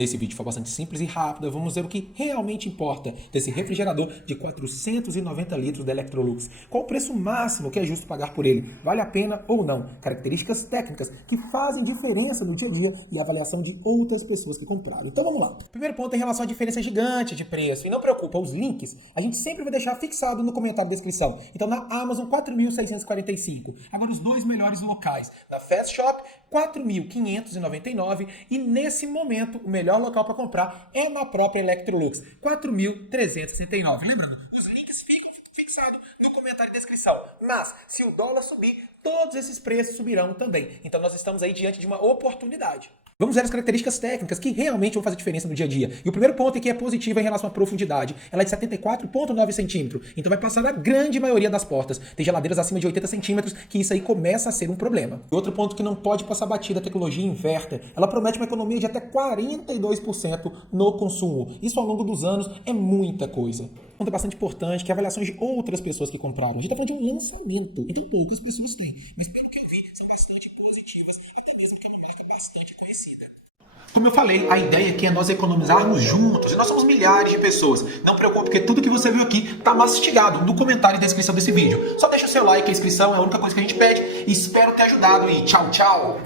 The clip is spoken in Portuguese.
Esse vídeo foi bastante simples e rápido, vamos ver o que realmente importa desse refrigerador de 490 litros da Electrolux. Qual o preço máximo que é justo pagar por ele? Vale a pena ou não? Características técnicas que fazem diferença no dia a dia e a avaliação de outras pessoas que compraram. Então vamos lá. Primeiro ponto é em relação à diferença gigante de preço. E não preocupa, os links a gente sempre vai deixar fixado no comentário da descrição. Então na Amazon, 4.645. Agora os dois melhores locais. Na Fast Shop, 4.599 e nesse momento o melhor local para comprar é na própria Electrolux, 4.369. Lembrando, os links ficam fixados no comentário e descrição. Mas se o dólar subir, todos esses preços subirão também. Então nós estamos aí diante de uma oportunidade. Vamos ver as características técnicas que realmente vão fazer diferença no dia a dia. E o primeiro ponto é que é positiva em relação à profundidade. Ela é de 74,9 centímetros, então vai passar na grande maioria das portas. Tem geladeiras acima de 80 centímetros, que isso aí começa a ser um problema. E outro ponto que não pode passar batida, a tecnologia inverter. Ela promete uma economia de até 42% no consumo. Isso ao longo dos anos é muita coisa. Um ponto bastante importante que é avaliações de outras pessoas que compraram. A gente está falando de um lançamento, então poucas pessoas têm. Mas pelo que eu vi, são bastante positivas, até mesmo porque é uma marca bastante conhecida. Como eu falei, a ideia aqui é nós economizarmos juntos, e nós somos milhares de pessoas. Não preocupe, porque tudo que você viu aqui está mastigado no comentário e descrição desse vídeo. Só deixa o seu like, a inscrição é a única coisa que a gente pede, e espero ter ajudado, e tchau, tchau!